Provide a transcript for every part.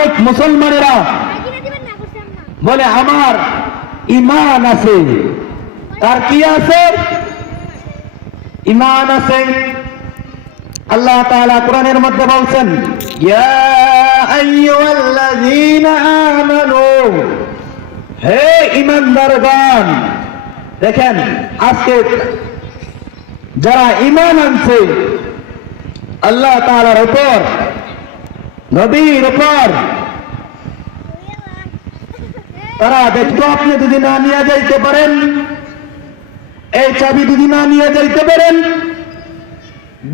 অনেক মুসলমানেরা বলে আমার ঈমান আছে, তার কি আছে? ঈমান আছে। আল্লাহ তাআলা কোরআনের মধ্যে বলছেন, ইয়া আইয়ুহাল্লাযীনা আমানু, হে ঈমানদারগণ। দেখেন আজকে যারা ঈমান আনছে আল্লাহ তাআলার উপর, নবীর উপর, তারা দেখতো আপনি যদি না নিয়ে যাইতে পারেন, এই চাবি যদি না নিয়ে যাইতে পারেন,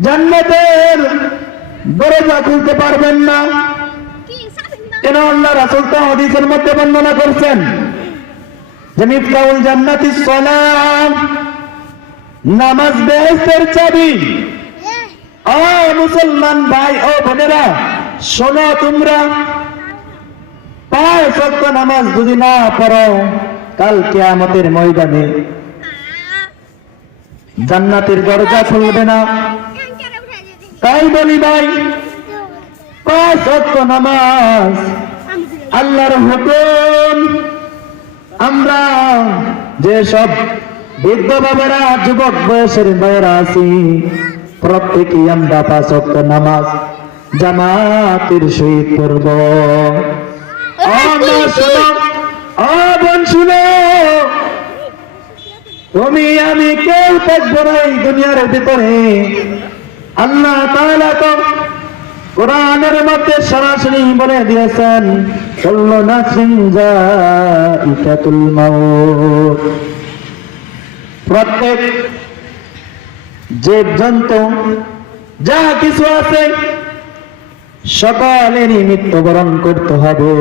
জান্নাতের দরজা খুলতে পারবেন না। কেন? আল্লাহ রাসূল তো হাদিসের মধ্যে বর্ণনা করছেন যে মিফতাহুল জান্নাতিস সালাম, নামাজ বেহেশতের চাবি। ও মুসলমান ভাই ও বোনেরা, শোনো তোমরা, 5 ওয়াক্ত নামাজ যদি না পড়ো, কাল কিয়ামতের ময়দানে জান্নাতের দরজা খুলবে না। তাই বলি ভাই, 5 ওয়াক্ত নামাজ আল্লাহর হুকুম। আমরা যে সব বৃদ্ধ বাবারা, যুবক বয়সের ভাইয়েরা আছি, প্রত্যেকেই আমরা 5 ওয়াক্ত নামাজ জামাতের সহিত পড়ব। শুনো, তুমি আমি কেউ থাকবো না এই দুনিয়ার ভিতরে। আল্লাহ তাআলা তো কোরআনের মধ্যে সরাসরি বলে দিয়েছেন, কুল্লু নাফসিন যায়িকাতুল মাউত। প্রত্যেক জীবজন্তু যা কিছু আছে সকলেরই মৃত্যুবরণ করতে হবে।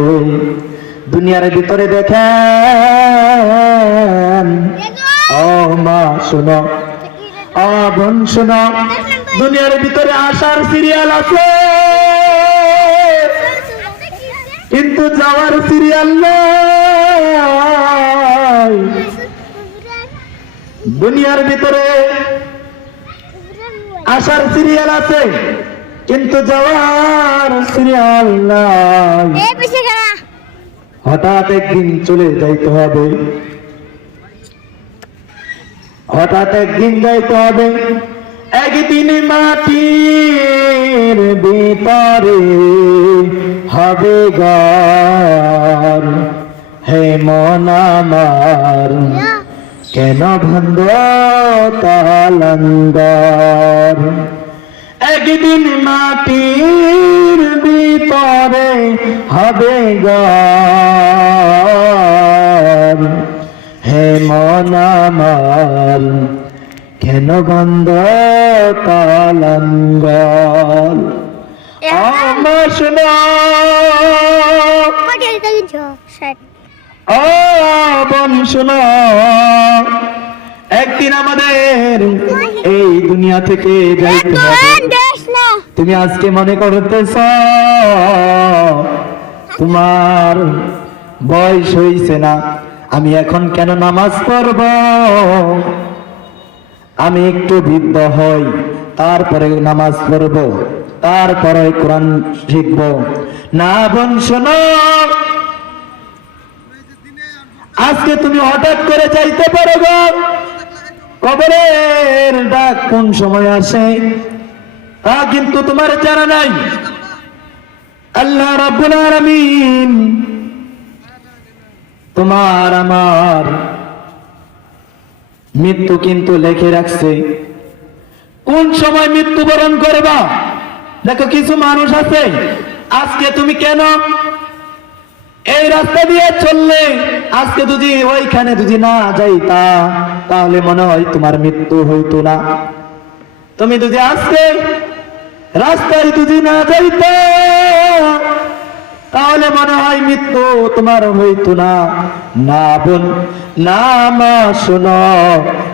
দুনিয়ার ভিতরে দেখেন, ও মা শোনো, ও বোন শোনো, দুনিয়ার ভিতরে আসার সিরিয়াল আছে, কিন্তু যাওয়ার সিরিয়াল নাই। দুনিয়ার ভিতরে আসার সিরিয়াল আছে, কিন্তু যাওয়ার সিরিয়াল নাই। হঠাৎ একদিন চলে যাইতে হবে, হঠাৎ একদিন যাইতে হবে। একদিন মাটির ভিতরে হবে ঘর। হে মন আমার, কেন ভাঙব তালাঙ্গর? একদিন মাটির ভিতরে হবে ঘর। হে মন আমার, কেন বন্ধ তালাঙ্গর? আমার শোনো, ও বোন শোনো, একদিন আমাদের এই দুনিয়া থেকে যাইতে হবে। তুমি আজকে মনে করতেছ তোমার বয়স হইছে না, আমি এখন কেন নামাজ পড়ব, আমি একটু বৃদ্ধ হই তারপরে নামাজ পড়ব, তারপরে কোরআন শিখব। না বোন শোনো, আজকে তুমি হঠাৎ করে চাইতে পারো গো, কবরের ডাক কোন সময় আসে তা কিন্তু তোমার জানা নাই। আল্লাহ রাব্বুল আলামিন তোমার আমার মৃত্যু কিন্তু লিখে রাখছে, কোন সময় মৃত্যুবরণ করবা। দেখো কিছু মানুষ আছে, আজকে তুমি কেন এই রাস্তা দিয়ে চললে, আজকে যদি ওইখানে যদি না যাইতা তাহলে মনে হয় তোমার মৃত্যু হইতো না। তুমি যদি আজকে রাস্তায় যদি না যাইতা তাহলে মনে হয় মৃত্যু তোমার হইতো না। না বোন, না মা শোনো,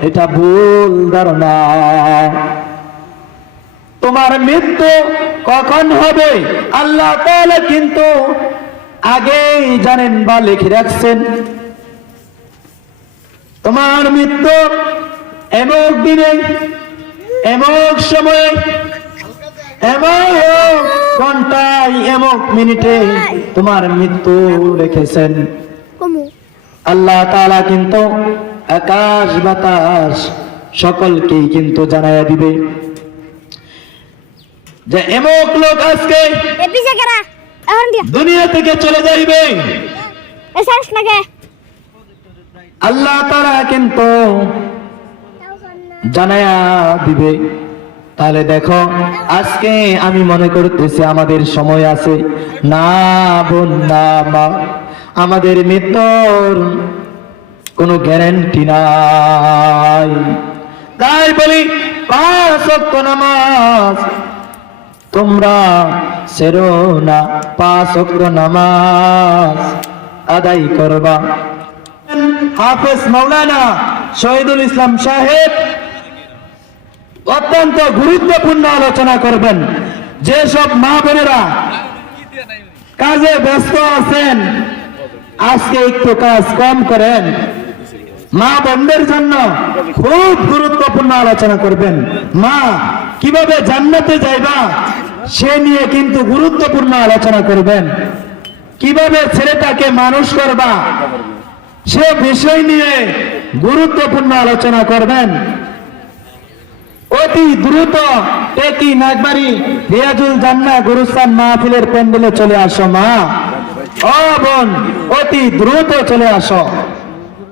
এটা ভুল ধারণা। তোমার মৃত্যু কখন হবে আল্লাহ তাআলা কিন্তু আগেই জানেন বা লিখে রাখছেন। তোমার মৃত্যু এমক দিনে, এমক সময়ে, এমক ঘন্টায় এমক মিনিটে তোমার মৃত্যু রেখেছেন। কমু আল্লাহ তাআলা কিন্তু আকাশ বাতাস সকলকেই কিন্তু জানাইয়া দিবে যে এমক লোক আজকে এ পিছে করা এখন দিয়া দুনিয়া থেকে চলে যাইবে। এ সারস লাগে আল্লাহ তাআলা কিন্তু জানাইয়া দিবে। তাহলে দেখো আজকে আমি মনে করতেছি আমাদের সময় আছে না বোন না মা, আমাদের মৃত্যুর কোনো গ্যারান্টি নাই। তাই বলি 5 ওয়াক্ত নামাজ তোমরা ছেড়ো না, 5 ওয়াক্ত নামাজ আদায় করবা। হাফেজ মাওলানা শহীদুল ইসলাম সাহেব অত্যন্ত গুরুত্বপূর্ণ আলোচনা করবেন। যেসব মা বোনেরা কাজে ব্যস্ত আছেন আজকে একটু কাজ কম করেন, মা বোনদের জন্য খুব গুরুত্বপূর্ণ আলোচনা করবেন। মা কিভাবে জান্নাতে যাইবা সে নিয়ে কিন্তু গুরুত্বপূর্ণ আলোচনা করবেন। কিভাবে ছেলেটাকে মানুষ করবা সে বিষয় নিয়ে গুরুত্বপূর্ণ আলোচনা করবেন। অতি দ্রুত টেকি নাগবাড়ি রিয়াজুল জান্নাহ গুরুস্থান মাহফিলের প্যান্ডেলে চলে আসো মা ও বোন, অতি দ্রুত চলে আসো।